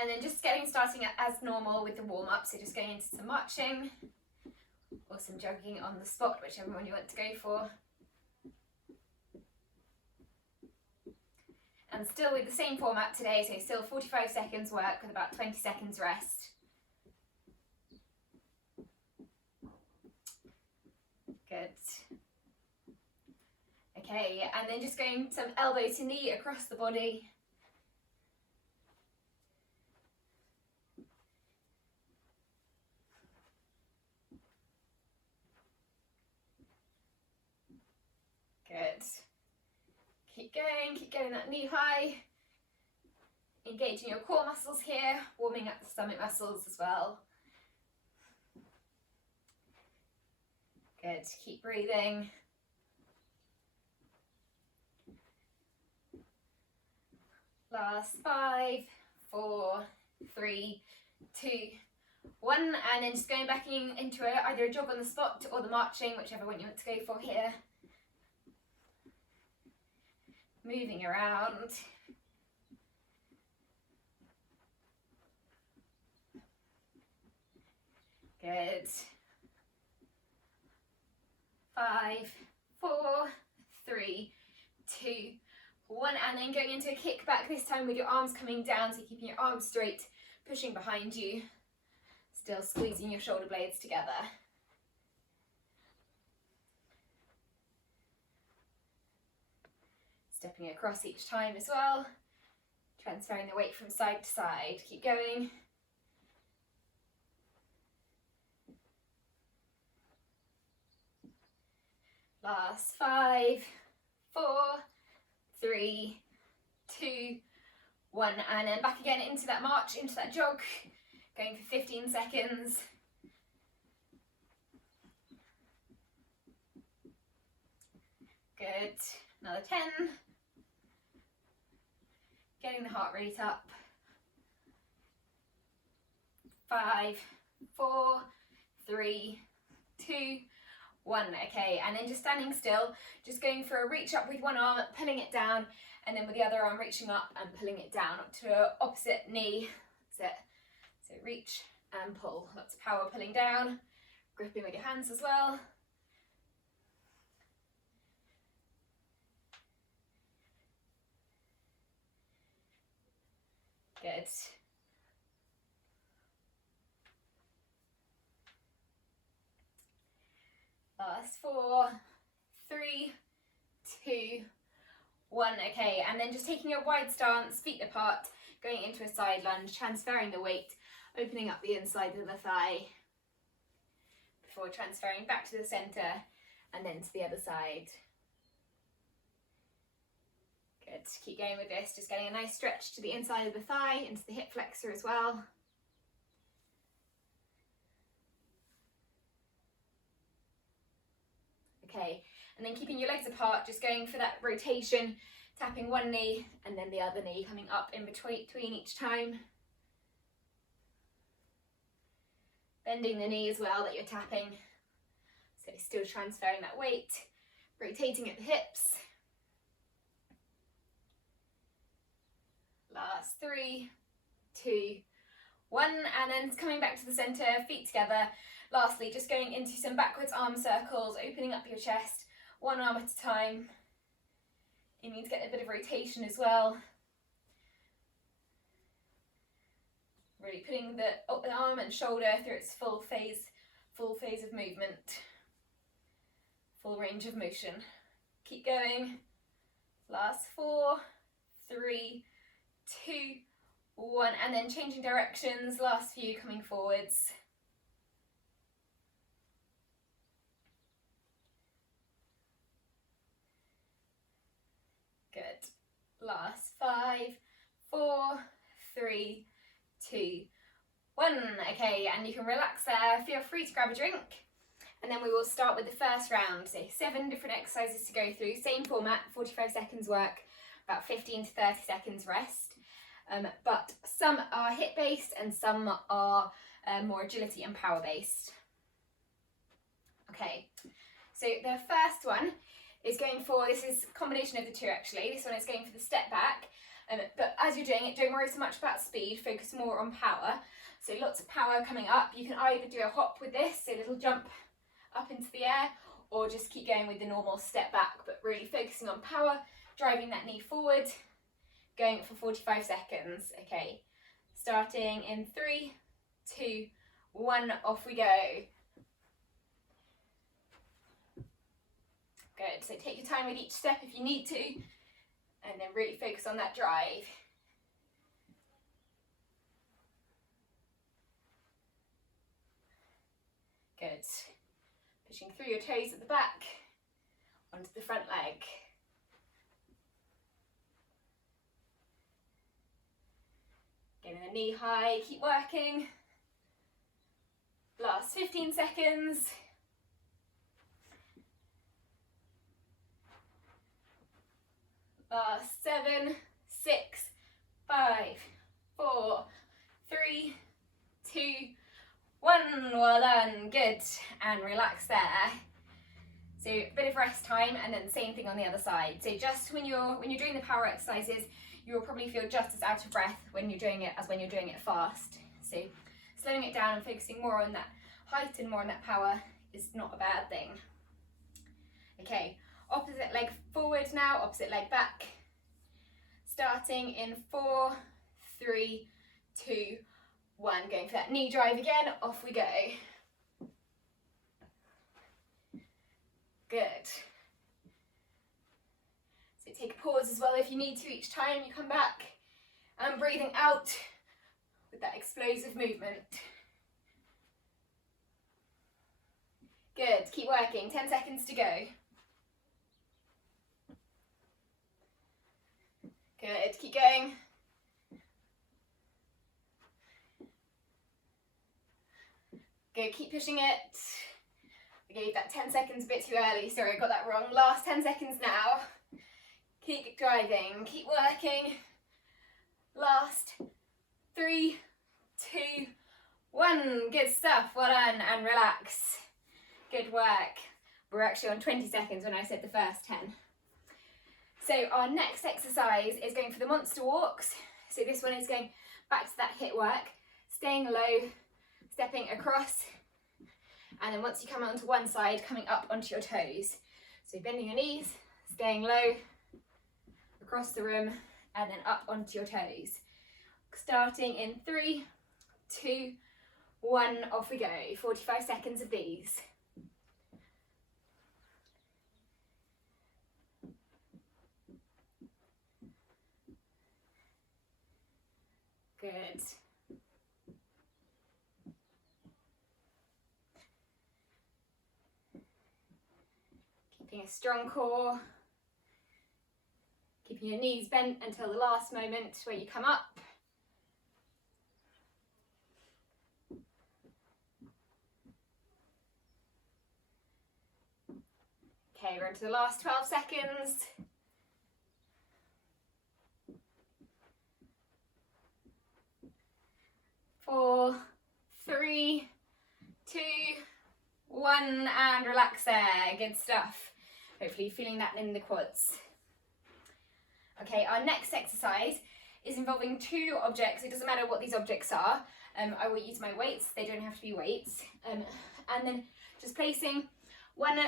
And then just starting as normal with the warm-up, so just going into some marching or some jogging on the spot, whichever one you want to go for. And still with the same format today, so still 45 seconds work with about 20 seconds rest. Good. Okay, and then just going some elbow to knee across the body. Good. Keep going, keep getting that knee high. Engaging your core muscles here, warming up the stomach muscles as well. Good, keep breathing. Last 5, 4, 3, 2, 1, and then just going back into either a jog on the spot or the marching, whichever one you want to go for here. Moving around. Good. 5, 4, 3, 2, 1, and then going into a kick back, this time with your arms coming down, so keeping your arms straight, pushing behind you, still squeezing your shoulder blades together. Stepping across each time as well, transferring the weight from side to side. Keep going. Last 5, 4, 3, 2, 1, and then back again into that march, into that jog, going for 15 seconds. Good, another 10. Getting the heart rate up. 5, 4, 3, 2, 1. Okay, and then just standing still, just going for a reach up with one arm, pulling it down, and then with the other arm reaching up and pulling it down up to an opposite knee. That's it. So reach and pull. Lots of power pulling down, gripping with your hands as well. Good. Last 4, 3, 2, 1. Okay, and then just taking a wide stance, feet apart, going into a side lunge, transferring the weight, opening up the inside of the thigh before transferring back to the center and then to the other side. Good, keep going with this, just getting a nice stretch to the inside of the thigh, into the hip flexor as well. Okay, and then keeping your legs apart, just going for that rotation, tapping one knee and then the other knee, coming up in between each time. Bending the knee as well that you're tapping, so still transferring that weight, rotating at the hips. Last 3, 2, 1, and then coming back to the center, feet together. Lastly, just going into some backwards arm circles, opening up your chest, one arm at a time. Aiming to get a bit of rotation as well. Really putting the arm and shoulder through its full phase of movement, full range of motion. Keep going. Last 4, 3, 2, 1, and then changing directions. Last few coming forwards. Good. Last 5, 4, 3, 2, 1. Okay, and you can relax there. Feel free to grab a drink. And then we will start with the first round. So 7 different exercises to go through. Same format, 45 seconds work, about 15 to 30 seconds rest. But some are HIIT based and some are more agility and power based. Okay, so the first one is going for, this is a combination of the two actually. This one is going for the step back, But as you're doing it, don't worry so much about speed, focus more on power. So lots of power coming up. You can either do a hop with this, so a little jump up into the air, or just keep going with the normal step back, but really focusing on power, driving that knee forward, going for 45 seconds. Okay, starting in 3, 2, 1, off we go. Good, so take your time with each step if you need to, and then really focus on that drive. Good. Pushing through your toes at the back, onto the front leg. Getting the knee high, keep working. Last 15 seconds. Last 7, 6, 5, 4, 3, 2, 1. Well done, good. And relax there. So a bit of rest time, and then same thing on the other side. So just when you're doing the power exercises, you'll probably feel just as out of breath when you're doing it as when you're doing it fast. So slowing it down and focusing more on that height and more on that power is not a bad thing. Okay, opposite leg forward now, opposite leg back. Starting in 4, 3, 2, 1. Going for that knee drive again, off we go. Good. So take a pause as well if you need to each time you come back, and breathing out with that explosive movement. Good, keep working, 10 seconds to go. Good, keep going. Good, keep pushing it. I gave that 10 seconds a bit too early, sorry I got that wrong. Last 10 seconds now. Keep driving, keep working. Last 3, 2, 1. Good stuff, well done, and relax. Good work. We're actually on 20 seconds when I said the first 10. So our next exercise is going for the monster walks. So this one is going back to that HIIT work, staying low, stepping across, and then once you come onto one side, coming up onto your toes. So bending your knees, staying low, across the room, and then up onto your toes. Starting in 3, 2, 1, off we go. 45 seconds of these. Good. Keeping a strong core. Keeping your knees bent until the last moment where you come up. Okay, we're into the last 12 seconds. 4, 3, 2, 1, and relax there. Good stuff. Hopefully you're feeling that in the quads. Okay, our next exercise is involving 2 objects. It doesn't matter what these objects are. I will use my weights. They don't have to be weights. And then just placing one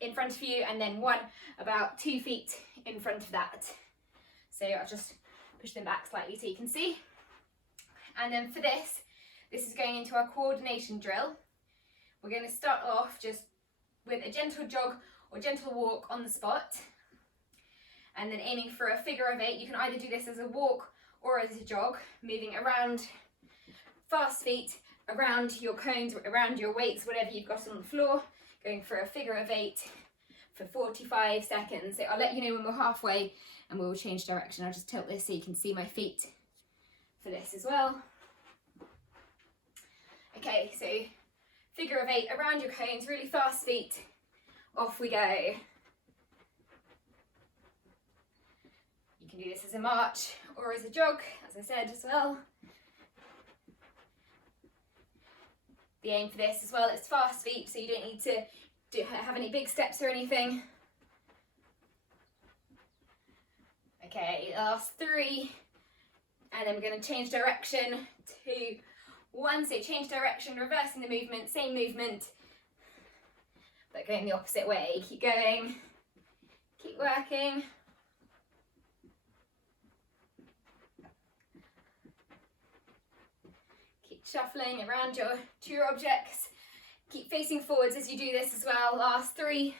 in front of you and then one about 2 feet in front of that. So I'll just push them back slightly so you can see. And then for this is going into our coordination drill. We're going to start off just with a gentle jog or gentle walk on the spot. And then aiming for a figure of 8. You can either do this as a walk or as a jog, moving around, fast feet, around your cones, around your weights, whatever you've got on the floor, going for a figure of 8 for 45 seconds. So I'll let you know when we're halfway and we'll change direction. I'll just tilt this so you can see my feet for this as well. Okay, so figure of 8 around your cones, really fast feet, off we go. You can do this as a march or as a jog, as I said as well. The aim for this as well is fast feet, so you don't need to have any big steps or anything. Okay, last 3. And then we're going to change direction. 2, 1. So change direction, reversing the movement, same movement, but going the opposite way. Keep going. Keep working. Keep shuffling around to your objects. Keep facing forwards as you do this as well. Last 3,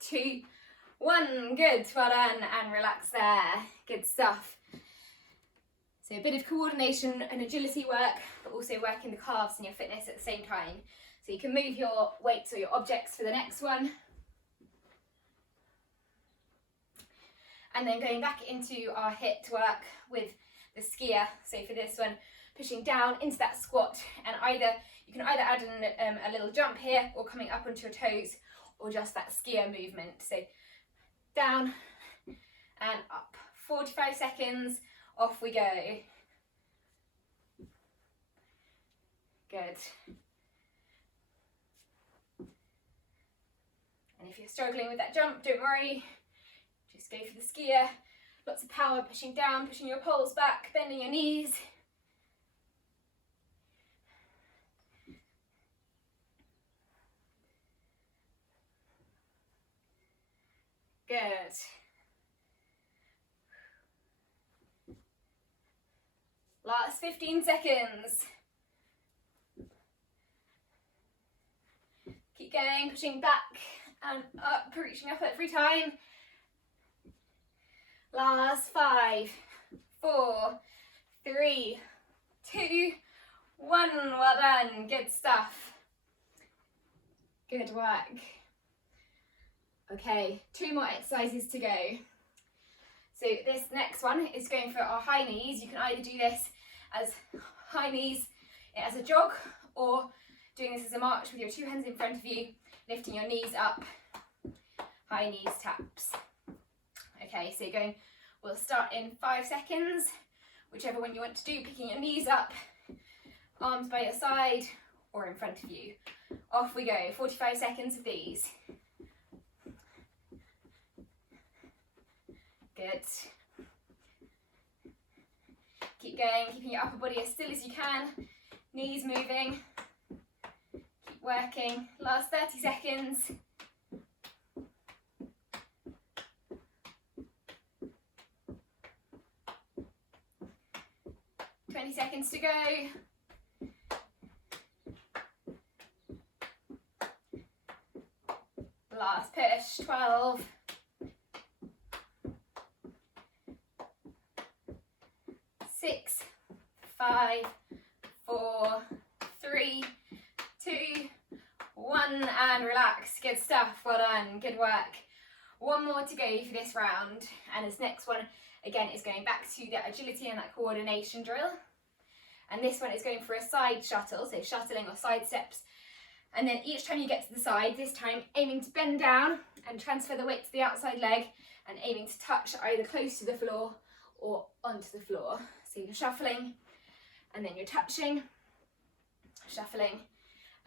2, 1. Good, well done, and relax there. Good stuff. So a bit of coordination and agility work, but also working the calves and your fitness at the same time. So you can move your weights or your objects for the next one. And then going back into our HIT work with the skier. So for this one, pushing down into that squat, and you can either add in a little jump here, or coming up onto your toes, or just that skier movement. So down and up. 45 seconds, off we go. Good. And if you're struggling with that jump, don't worry. Just go for the skier. Lots of power, pushing down, pushing your poles back, bending your knees. Good. Last 15 seconds. Keep going, pushing back and up, reaching up every time. Last 5, 4, 3, 2, 1. Well done. Good stuff. Good work. Okay, 2 more exercises to go. So this next one is going for our high knees. You can either do this as high knees as a jog, or doing this as a march with your 2 hands in front of you, lifting your knees up, high knees taps. Okay, so we'll start in 5 seconds, whichever one you want to do, picking your knees up, arms by your side or in front of you. Off we go, 45 seconds of these. Good. Keep going, keeping your upper body as still as you can, knees moving. Keep working, last 30 seconds. 20 seconds to go. Last push, 12. 6, 5, 4, 3, 2, 1, and relax. Good stuff, well done, good work. 1 more to go for this round, and this next one again is going back to that agility and that coordination drill. And this one is going for a side shuttle, so shuttling or side steps. And then each time you get to the side, this time aiming to bend down and transfer the weight to the outside leg, and aiming to touch either close to the floor or onto the floor. So you're shuffling, and then you're touching, shuffling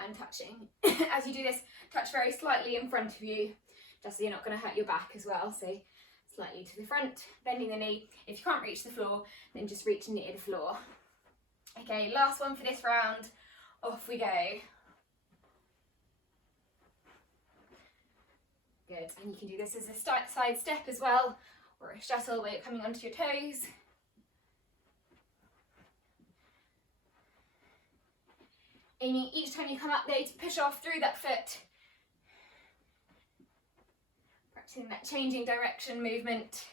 and touching. As you do this, touch very slightly in front of you, just so you're not going to hurt your back as well. So slightly to the front, bending the knee. If you can't reach the floor, then just reach near the floor. Okay, last one for this round. Off we go. Good, and you can do this as a side step as well, or a shuttle where you're coming onto your toes. Aiming each time you come up there to push off through that foot. Practicing that changing direction movement.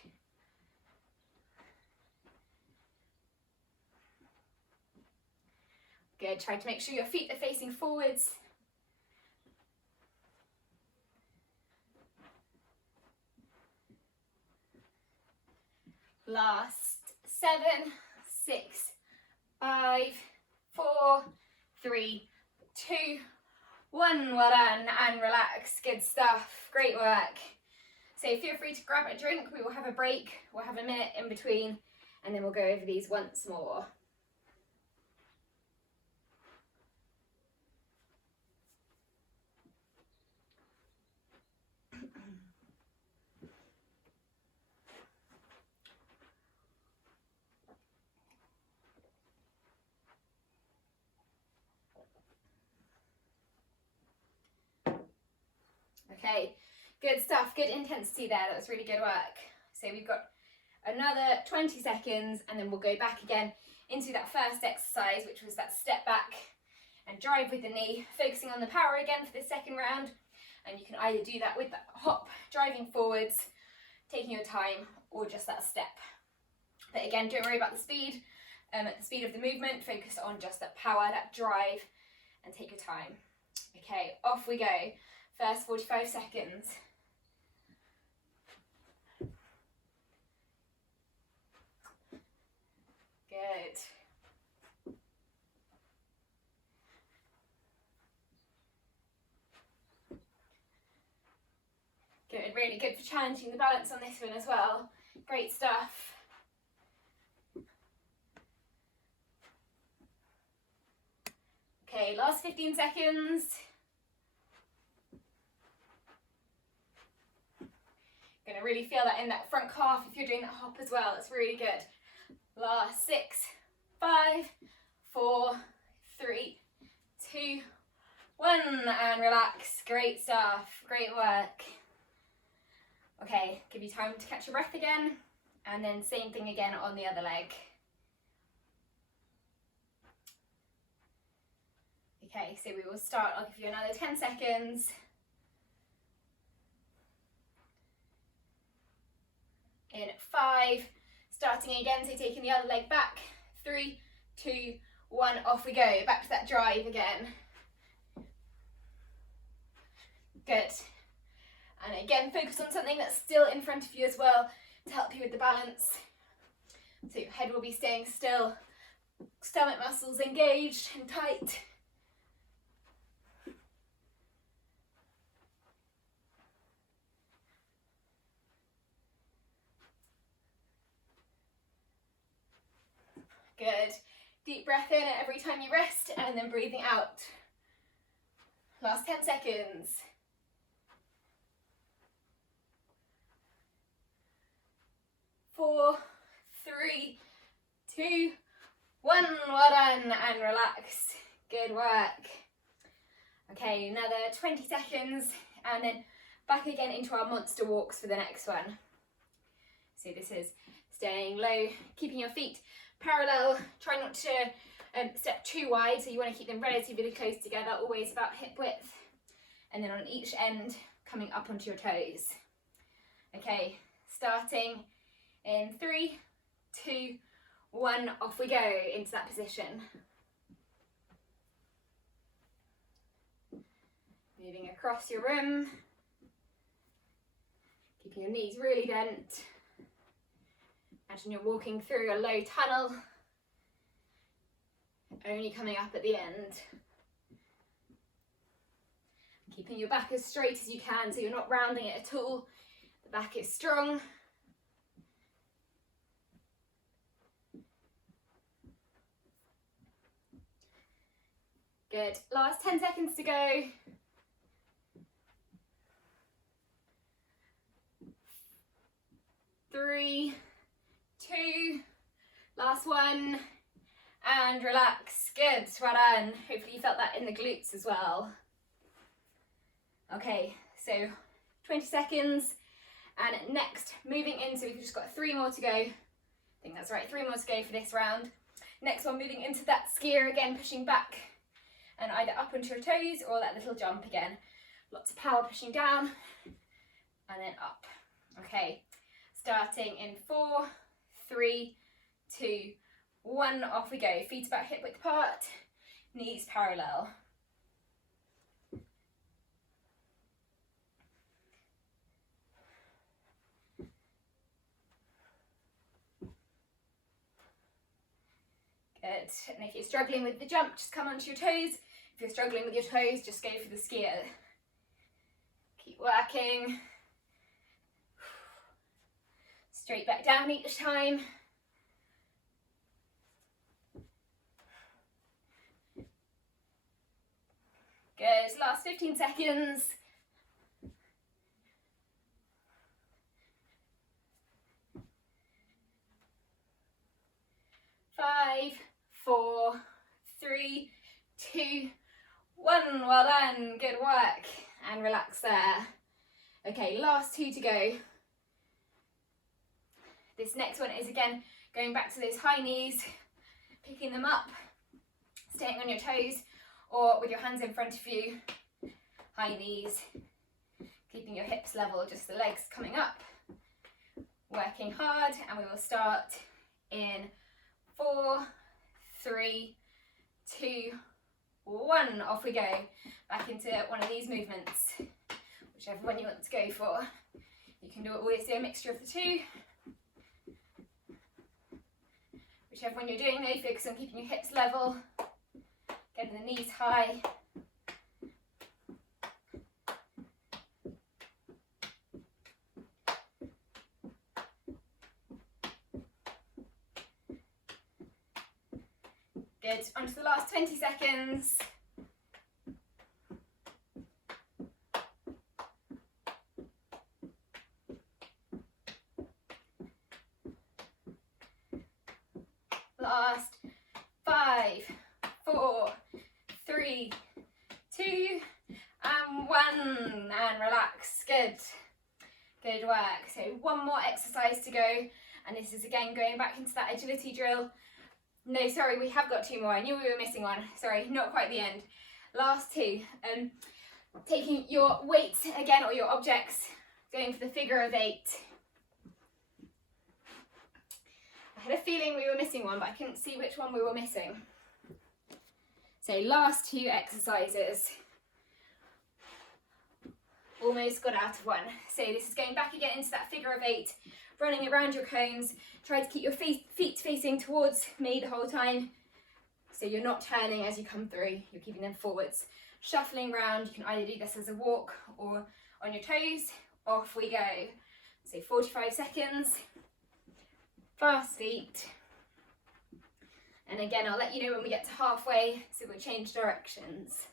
Good, try to make sure your feet are facing forwards. Last 7, 6, 5, 4, 3, 2, 1. Well done, and relax. Good stuff. Great work. So feel free to grab a drink. We will have a break. We'll have a minute in between, and then we'll go over these once more. Okay, good stuff, good intensity there. That was really good work. So we've got another 20 seconds and then we'll go back again into that first exercise, which was that step back and drive with the knee, focusing on the power again for the second round. And you can either do that with that hop, driving forwards, taking your time, or just that step. But again, don't worry about the speed of the movement, focus on just that power, that drive, and take your time. Okay, off we go. First 45 seconds. Good. Good, really good for challenging the balance on this one as well. Great stuff. Okay, last 15 seconds. You're going to really feel that in that front calf if you're doing that hop as well. It's really good. Last 6, 5, 4, 3, 2, 1, and relax. Great stuff, great work. Okay, give you time to catch your breath again, and then same thing again on the other leg. Okay, so we will start, I'll give you another 10 seconds. In 5, starting again, so taking the other leg back. 3, 2, 1, off we go. Back to that drive again. Good. And again, focus on something that's still in front of you as well to help you with the balance. So your head will be staying still, stomach muscles engaged and tight. Good. Deep breath in every time you rest and then breathing out. Last 10 seconds. 4, 3, 2, 1. Well done, and relax. Good work. Okay, another 20 seconds and then back again into our monster walks for the next one. So this is staying low, keeping your feet parallel, try not to step too wide, so you want to keep them relatively close together, always about hip width, and then on each end coming up onto your toes. Okay, starting in 3, 2, 1, off we go into that position. Moving across your room, keeping your knees really bent. Imagine you're walking through a low tunnel, only coming up at the end. Keeping your back as straight as you can, so you're not rounding it at all. The back is strong. Good. Last 10 seconds to go. 3, 2, last one, and relax. Good, well done. Hopefully you felt that in the glutes as well. Okay, so 20 seconds, and next, moving in, so we've just got 3 more to go. I think that's right, 3 more to go for this round. Next one, moving into that skier again, pushing back, and either up onto your toes or that little jump again. Lots of power pushing down, and then up. Okay, starting in 4, 3, 2, 1, off we go. Feet about hip width apart, knees parallel. Good. And if you're struggling with the jump, just come onto your toes. If you're struggling with your toes, just go for the skier. Keep working. Straight back down each time. Good. Last 15 seconds. 5, 4, 3, 2, 1. Well done. Good work. And relax there. Okay, last 2 to go. This next one is again going back to those high knees, picking them up, staying on your toes or with your hands in front of you, high knees, keeping your hips level, just the legs coming up, working hard, and we will start in 4, 3, 2, 1, off we go, back into one of these movements, whichever one you want to go for. You can always do a mixture of the two. Whichever one you're doing though, focus on keeping your hips level, getting the knees high. Good, on to the last 20 seconds. Last 5, 4, 3, 2, and 1, and relax. Good, good work. So one more exercise to go, and this is again going back into that agility drill. No, sorry, we have got 2 more. I knew we were missing one. Sorry, not quite the end. Last 2. Taking your weights again, or your objects, going for the figure of 8. I had a feeling we were missing one, but I couldn't see which one we were missing. So last 2 exercises. Almost got out of one. So this is going back again into that figure of 8, running around your cones. Try to keep your feet facing towards me the whole time, so you're not turning as you come through, you're keeping them forwards. Shuffling round, you can either do this as a walk or on your toes. Off we go. So 45 seconds. Fast feet, and again I'll let you know when we get to halfway, so we'll change directions.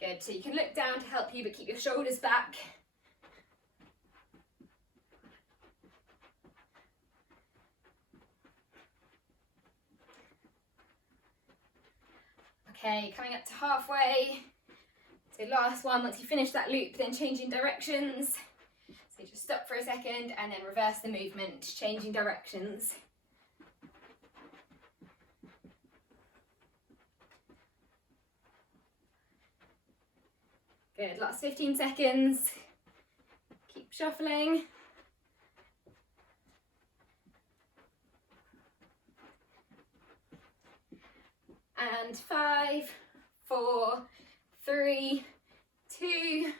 Good, so you can look down to help you, but keep your shoulders back. Okay, coming up to halfway. So last one, once you finish that loop, then changing directions. So just stop for a second and then reverse the movement, changing directions. Good, last 15 seconds. Keep shuffling. And 5, 4, 3, 2,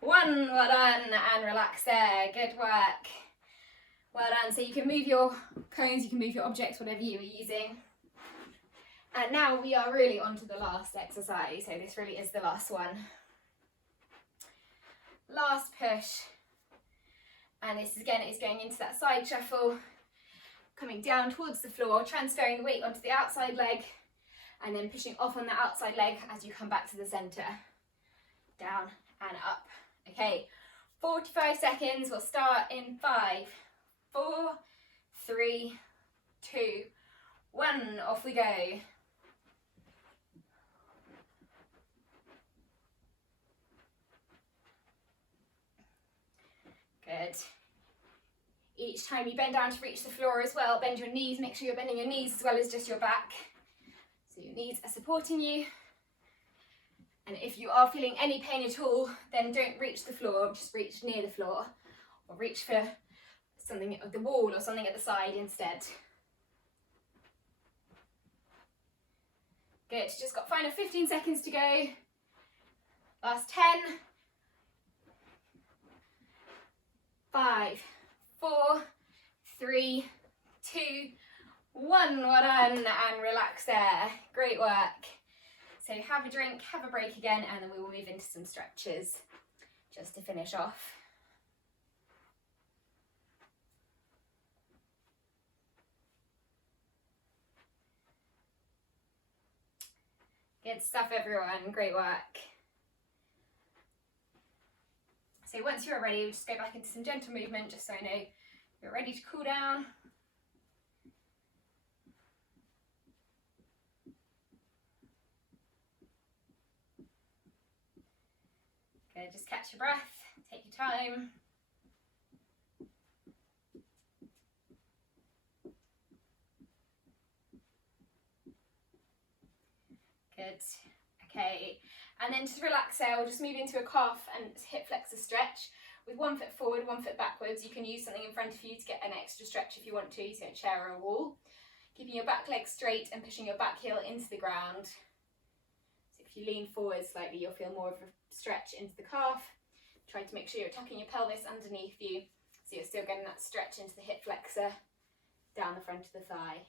1, well done, and relax there, good work. Well done, so you can move your cones, you can move your objects, whatever you were using. And now we are really on to the last exercise, so this really is the last one. Last push, and this again is going into that side shuffle, coming down towards the floor, transferring the weight onto the outside leg, and then pushing off on the outside leg as you come back to the centre. Down and up. Okay, 45 seconds. We'll start in 5, 4, 3, 2, 1. Off we go. Good. Each time you bend down to reach the floor as well, bend your knees. Make sure you're bending your knees as well as just your back. So your knees are supporting you. And if you are feeling any pain at all, then don't reach the floor, just reach near the floor. Or reach for something at the wall or something at the side instead. Good, just got final 15 seconds to go. Last 10. 5, 4, 3, 2, 1. Well done, and relax there. Great work. So have a drink, have a break again, and then we will move into some stretches just to finish off. Good stuff, everyone. Great work. So once you're ready, we'll just go back into some gentle movement, just so I know you're ready to cool down. Good, just catch your breath, take your time. Good, okay, and then just relax there. We'll just move into a calf and hip flexor stretch with 1 foot forward, 1 foot backwards. You can use something in front of you to get an extra stretch if you want to, so a chair or a wall. Keeping your back leg straight and pushing your back heel into the ground. So if you lean forward slightly, you'll feel more of a stretch into the calf. Try to make sure you're tucking your pelvis underneath you, so you're still getting that stretch into the hip flexor down the front of the thigh.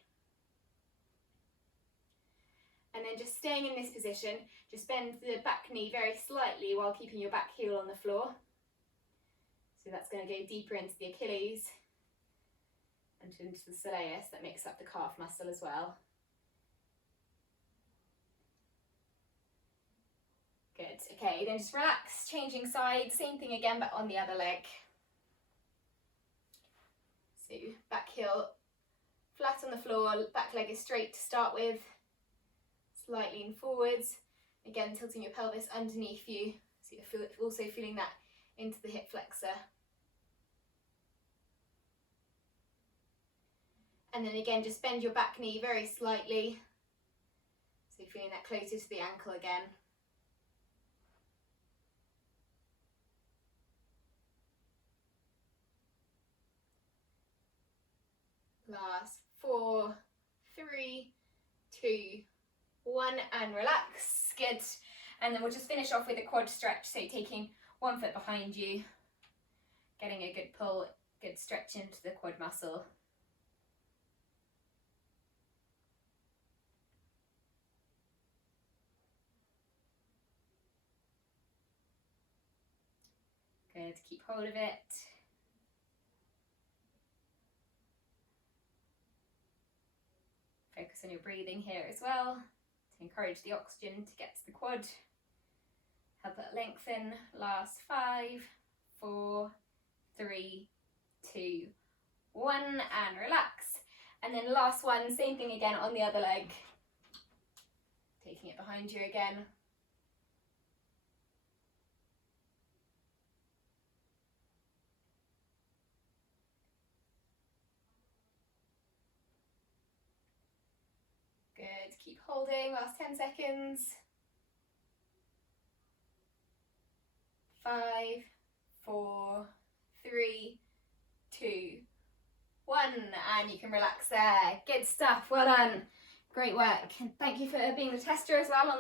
And then just staying in this position, just bend the back knee very slightly while keeping your back heel on the floor. So that's going to go deeper into the Achilles and into the soleus that makes up the calf muscle as well. Good, okay, then just relax, changing sides, same thing again but on the other leg. So back heel flat on the floor, back leg is straight to start with. Slight lean forwards, again tilting your pelvis underneath you, so you're also feeling that into the hip flexor. And then again, just bend your back knee very slightly, so you're feeling that closer to the ankle again. Last 4, 3, 2, 1, and relax. Good. And then we'll just finish off with a quad stretch, so taking 1 foot behind you, getting a good pull, good stretch into the quad muscle. Good, keep hold of it. Focus on your breathing here as well, to encourage the oxygen to get to the quad. Help it lengthen. Last 5, 4, 3, 2, 1, and relax. And then last one, same thing again on the other leg. Taking it behind you again. Good, keep holding, last 10 seconds. 5, 4, 3, 2, 1, and you can relax there. Good stuff, well done. Great work. And thank you for being the tester as well on